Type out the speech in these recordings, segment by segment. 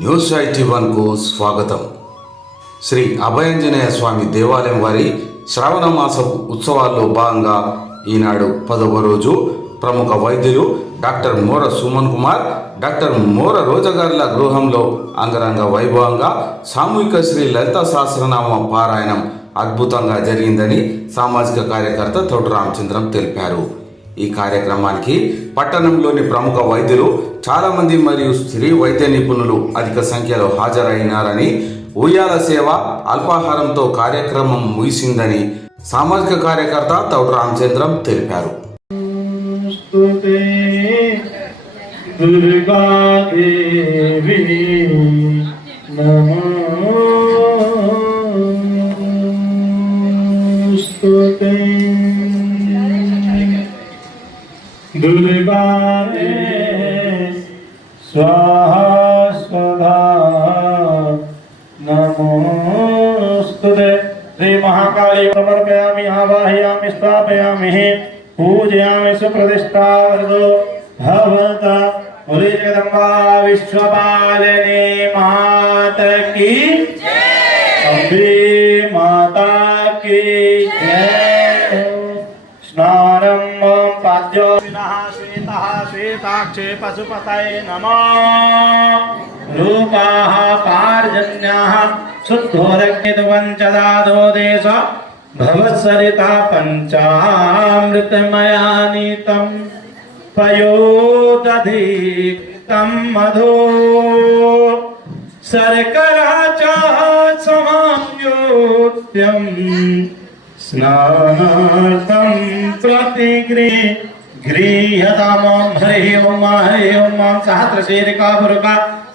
News IT వన్కు స్వాగతం. శ్రీ అభయంజనేయ స్వామి దేవాలయం వారి శ్రావణ మాస ఉత్సవాల్లో భాగంగా ఈనాడు పదవ రోజు ప్రముఖ వైద్యులు డాక్టర్ మోర సుమన్ కుమార్ డాక్టర్ మోర రోజగారుల గృహంలో అంగరంగ వైభవంగా సామూహిక శ్రీ లలిత సహస్రనామ పారాయణం అద్భుతంగా జరిగిందని సామాజిక కార్యకర్త తోట రామచంద్రం తెలిపారు. ఈ కార్యక్రమానికి పట్టణంలోని ప్రముఖ వైద్యులు చాలామంది మరియు స్త్రీ వైద్య నిపుణులు అధిక సంఖ్యలో హాజరైనారని ఉయ్యాల సేవ అల్పాహారంతో కార్యక్రమం ముగిసిందని సామాజిక కార్యకర్త తౌడు రామచంద్రం తెలిపారు. స్తుతే నమో. श्री महाकाली समर्पयामी आवाहयामी स्थापयामी पूजयामी सुप्रतिष्ठावरदो भवत बोले जगदम्बा विश्वपालने मात की अम्बे माता की जय। स्नानम मम पाद्यो। विनः सीता श्वेताक्षे पशुपतये नमः। रूपाः पार्जन्याः शुद्धोदग्निपञ्चदादो देश भवत्सरिता पञ्चामृतमयानीतम् पयोदधितं मधु शर्कराचा समायोत्यम् स्नानार्थं प्रतिगृहे गृह्यतामां हरि ओं हरि ओं सहस्रशीरिका पुरुका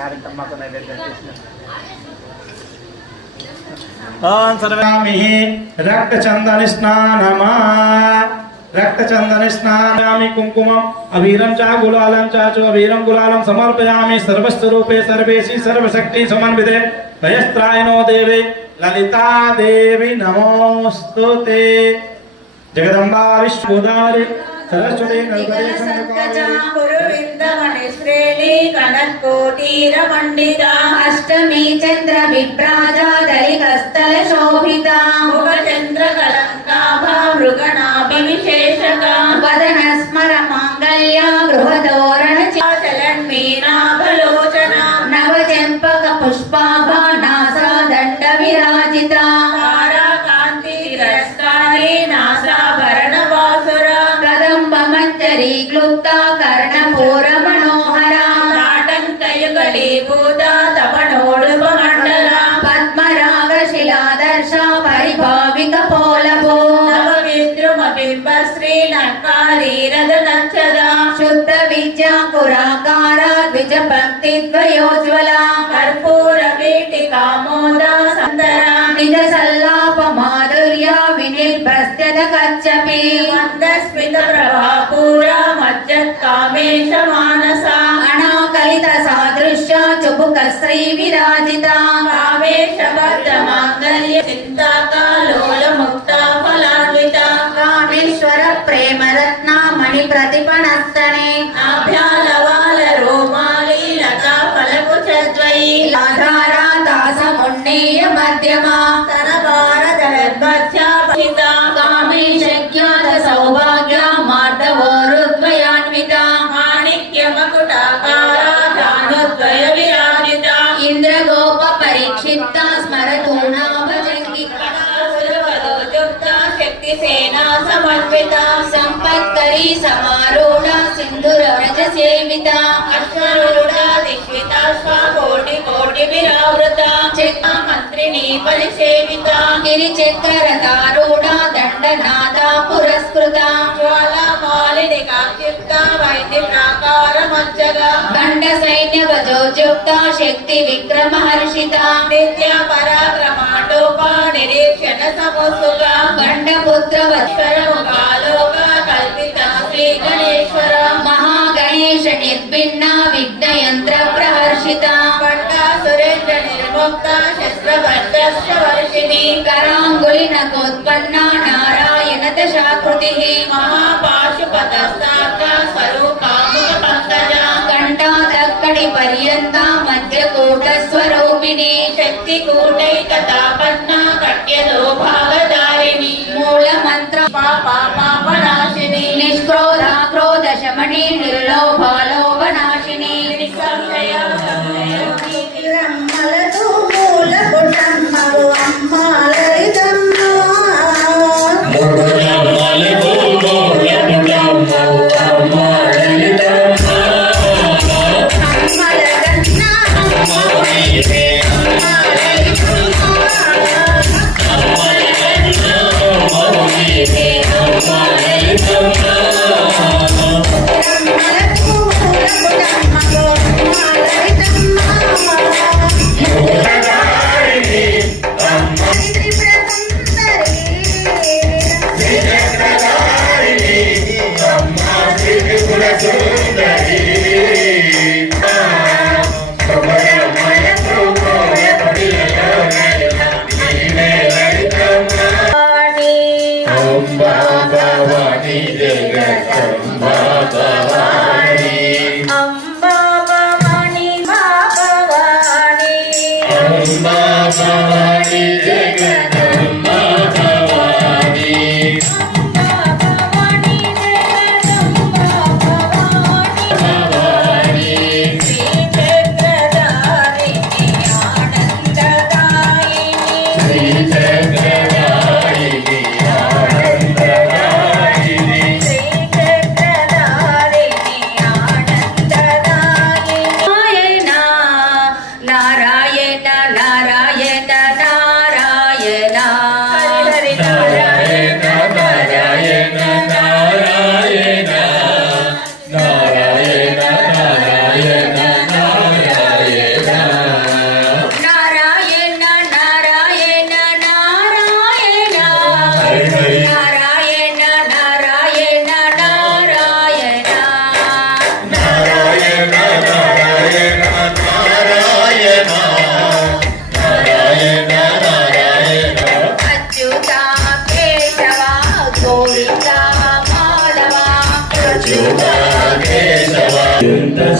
శారదమ్మకు నైవేద్యం చేసిన రక్తచందని స్నానమా రక్తచందన స్నానామి కుంకుమం అభీరం చా గులాలం చాచు అభీరం గులాలం సమర్పయామి సర్వస్వరూపే సర్వేసి సర్వశక్తి సమన్వితే దయస్త్రాయణో దేవి లలితాదేవి నమోస్తు జగదంబా విశ్వదారి कनकोटीरमण्डिता अष्टमी चन्द्र विभ्राजा दलिकस्तल शोभिता निजपङ्क्तिद्वयोज्ज्वलां कर्पूरपीटिकामोदासन्दरां निजसल्लापमाधुर्या विनिर्भ्रस्यत कच्छपि मन्दस्मितप्रभापूरा मज्जत्कामेशमानसा अणाकलितसादृश्या चुबुकश्रीविराजिता कामेशभद्रमाङ्गल्य समन्विता सम्पत्करी समारोह। సమారూఢ సేవిత అశ్వరూఢ దిష్విత కోటి కోటి విరావృత. చిత్త మంత్రిని పరిసేవిత గిరి చక్ర తారూఢ దండనాద పురస్కృత. జ్వాలమాలిని కాక్షిప్త వైద్య ప్రాకార మజ్జగ దండ సైన్య వజోజుక్త శక్తి విక్రమ హర్షిత. నిత్య పరాక్రమాటోప నిరీక్షణ సమసుగ గండపుత్ర వత్సర ముఖాలోక కల్పిత శ్రీ గణేశ్వర మహాగణేశ నిర్భిన్న విఘ్న యంత్ర ప్రహర్షిత పట్ట సురేంద్ర నిర్ముక్త శస్త్ర వర్షిణి కరాంగులి నకోత్పన్న నారాయణ దశాకృతి మహాపాశుపతస్తాక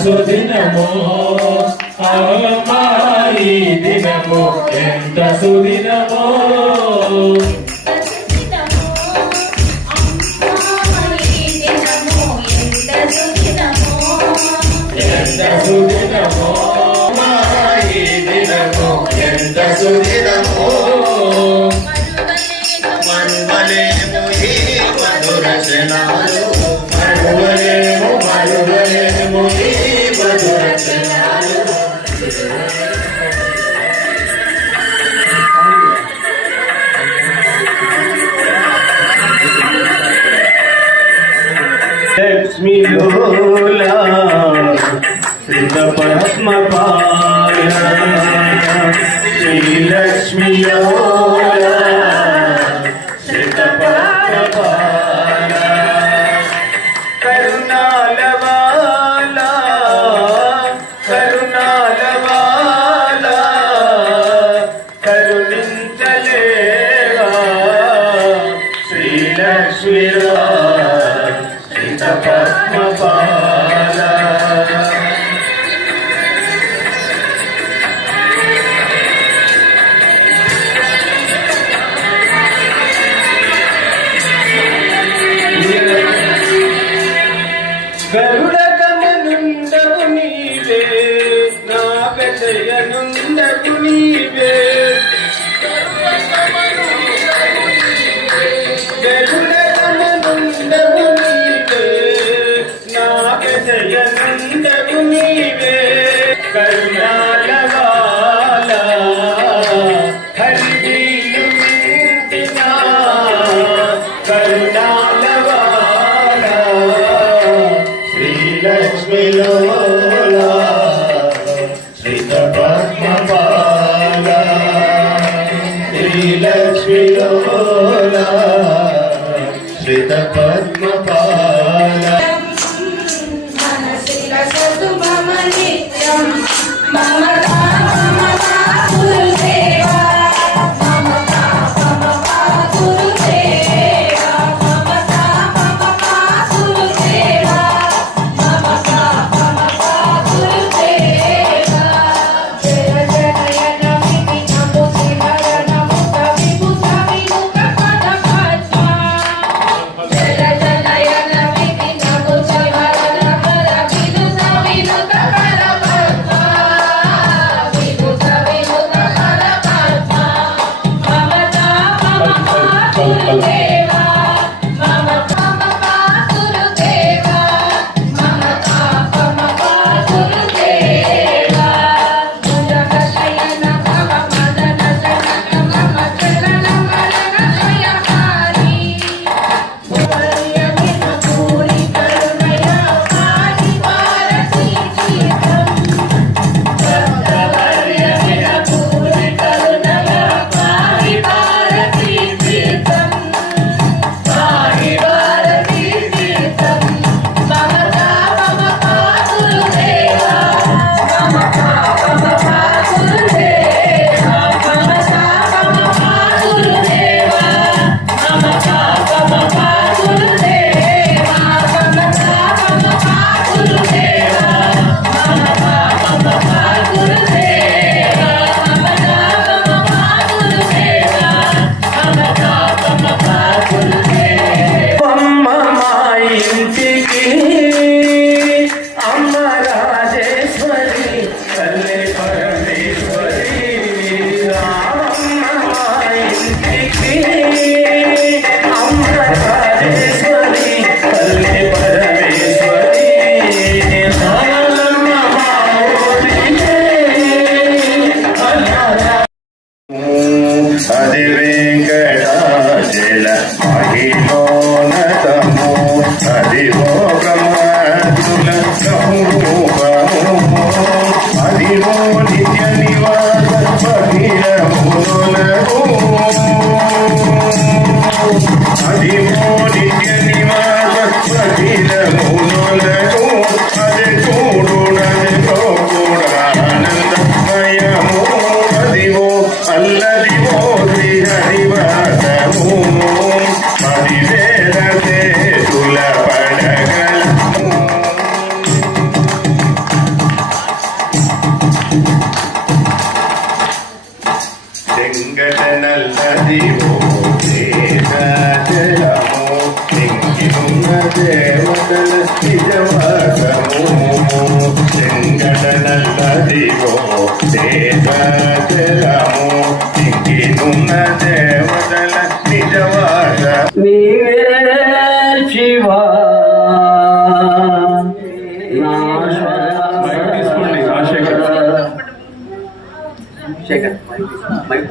సుదినమో అమ్మాయి దినము ఎంత సుదినమో ఎంత సుదినమో అమ్మాయి దినము ఎంత సుదినమో ఈ మధుర క్షణాలు మరువలేము స్మిలోలా శ్రీత పద్మ పాయ శ్రీలక్ష్మిలో ఉండవు నీవే నా పెద్దయ్య నుండవు నీవే. మైక్ తీసుకోండి రాజశేఖర్ శేఖర్ మైక్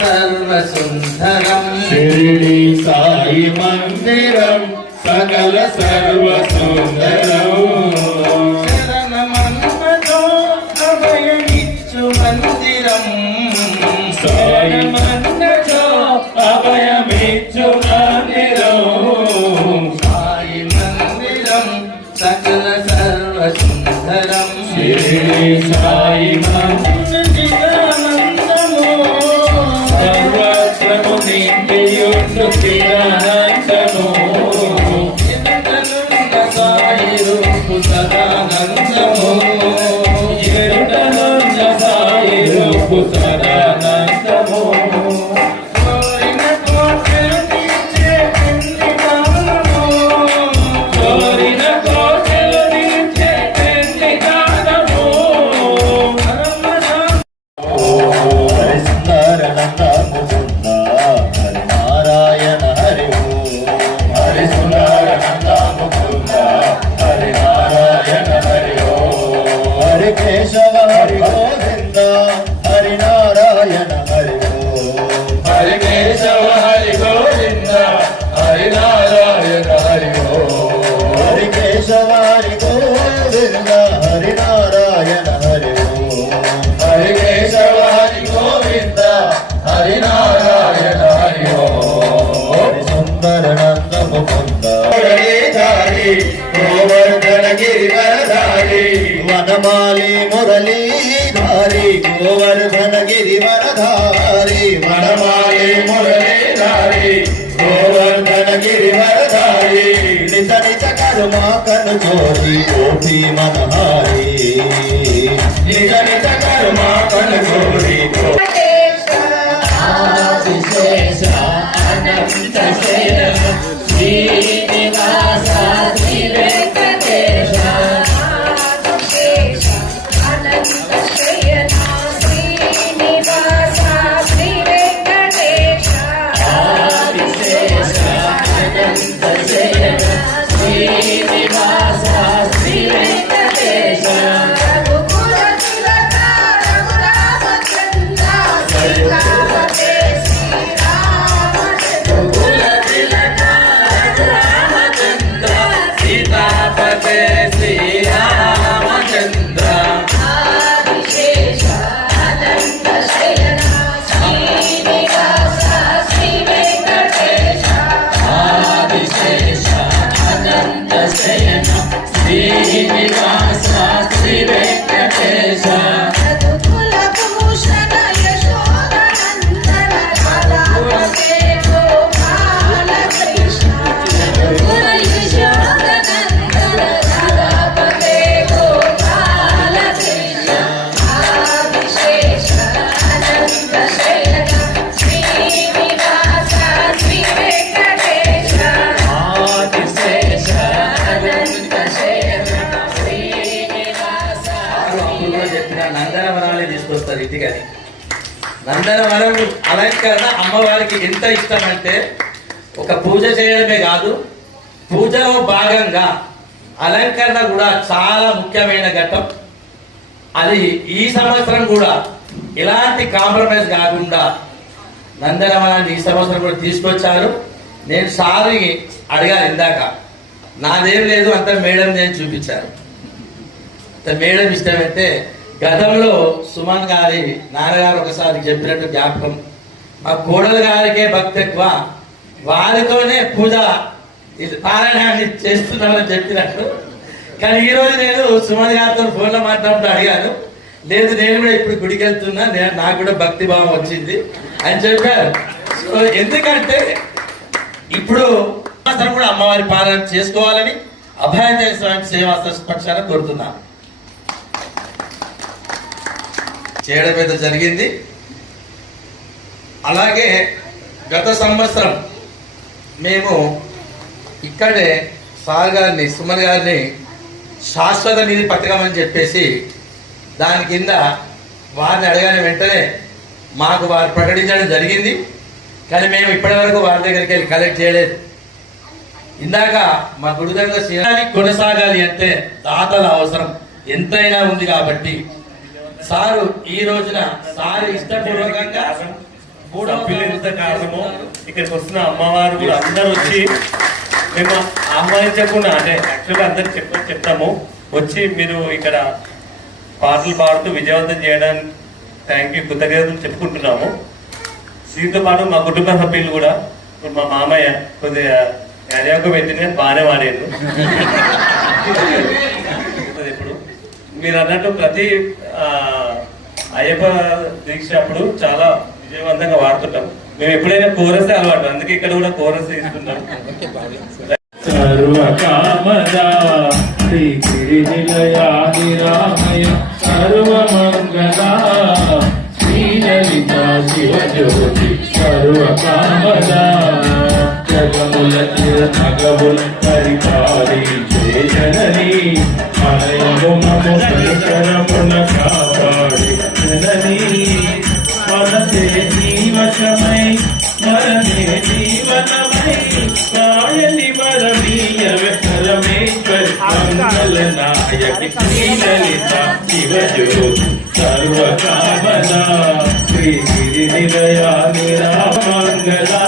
సర్వసుందరం. షిరిడి సాయి మందిరం సకల సర్వ వనమాలి మురళీధారి గోవర్ధన గిరి గిరివరధారి మనమాలి మురళీధారి గోవర్ధన గిరి వరధారి. నిత నిత కరుమాకను జోడి గోపి మనహారి అలంకరణ అమ్మవారికి ఎంత ఇష్టమంటే ఒక పూజ చేయడమే కాదు పూజలో భాగంగా అలంకరణ కూడా చాలా ముఖ్యమైన ఘట్టం. అది ఈ సంవత్సరం కూడా ఎలాంటి కాంప్రమైజ్ కాకుండా నందనవనాన్ని ఈ సంవత్సరం కూడా తీసుకొచ్చారు. నేను సారి అడగాలి ఇందాక నాదేం లేదు అంత మేడం నేను చూపించారు అంత మేడం ఇష్టమైతే గతంలో సుమన్ గారి నాన్నగారు ఒకసారి చెప్పినట్టు జ్ఞాపకం మా కోడలు గారికే భక్తి ఎక్కువ. వారితోనే పూజ ఇది పారాయణాన్ని చేస్తున్నామని చెప్పినట్టు. కానీ ఈరోజు నేను సుమన్ గారితో ఫోన్లో మాట్లాడుతూ అడిగాను. లేదు నేను కూడా ఇప్పుడు గుడికి వెళ్తున్నా నేను నాకు కూడా భక్తి భావం వచ్చింది అని చెప్పారు. సో ఎందుకంటే ఇప్పుడు సంవత్సరం కూడా అమ్మవారి పాలన చేసుకోవాలని అభయాంజలి స్వామి సేవా పక్షాన కోరుతున్నాను. చేయడం మీద జరిగింది. అలాగే గత సంవత్సరం మేము ఇక్కడే సార్ గారిని సుమన్ గారిని శాశ్వత నిధి పథకం అని చెప్పేసి దాని కింద వారిని అడగని వెంటనే మాకు వారు ప్రకటించడం జరిగింది. కానీ మేము ఇప్పటివరకు వారి దగ్గరికి వెళ్ళి కలెక్ట్ చేయలేదు. ఇందాక మా గురుదంగ శ్రీరాని కొనసాగాలి అంటే దాతల అవసరం ఎంతైనా ఉంది కాబట్టి సారు ఈ రోజున సారు ఇష్టపూర్వకంగా సభ్యులు ఎంత కారణమో ఇక్కడికి వస్తున్న అమ్మవారు కూడా అందరూ వచ్చి మేము ఆహ్వానించకుండా అంటే యాక్చువల్గా అందరికి చెప్ప చెప్తాము. వచ్చి మీరు ఇక్కడ పాటలు పాడుతూ విజయవంతం చేయడానికి థ్యాంక్ యూ కృతజ్ఞతలు చెప్పుకుంటున్నాము. దీంతో పాటు మా కుటుంబ సభ్యులు కూడా ఇప్పుడు మా మామయ్య కొద్దిగా యాదవ్కు పెట్టిన బాగానే వాడేది ఇప్పుడు మీరు అన్నట్టు ప్రతి అయ్యప్ప దీక్ష అప్పుడు చాలా విజయవంతంగా వాడుతుంటాం మేము ఎప్పుడైనా కోరసే అలవాటు అందుకే ఇక్కడ కూడా కోరసే తీసుకుంటాం సర్వకామదా శ్రీ గిరినిలయాది రామయ సర్వమంగళ శ్రీలలిత శివజ్యోతి సర్వకామదా జగముల నగముల పరిపాలించే జనని అనయమునము పరిసరమున శ్రీలలిత శివజ్యోతి సర్వకామన. శ్రీ గిరి నిలయా నిరామంగళ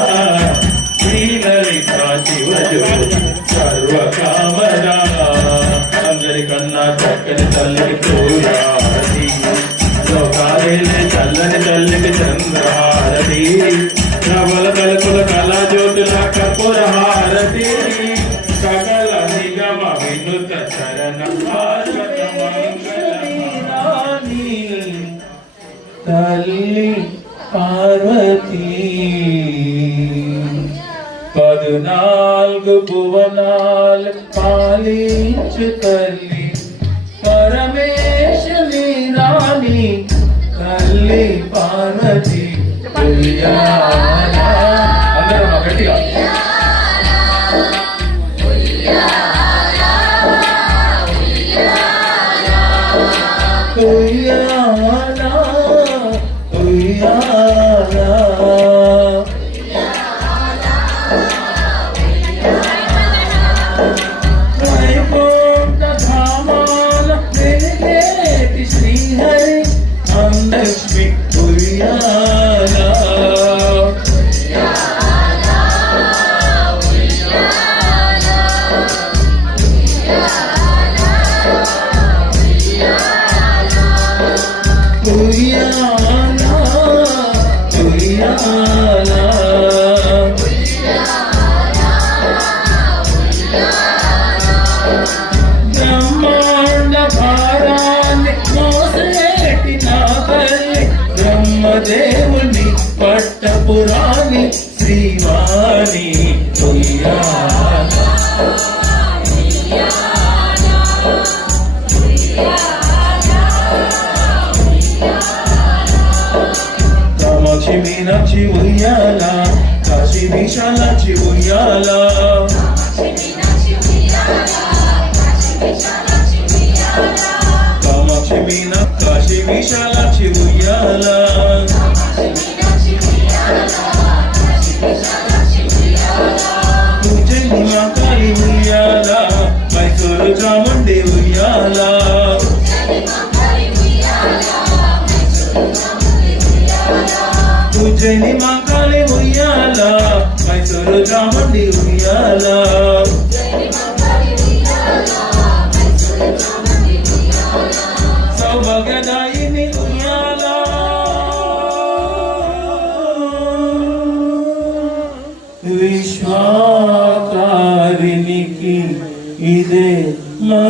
ఉయ్యాల ఉయ్యాల వైకుంఠ বোধে ఉజ్జయిని మాకాళి ఉయ్యాల మైసూరు చాముండి ఉయ్యాల. సౌభాగ్యదాయిని ఉయ్యాల. విశ్వాకారినికి ఇదే మా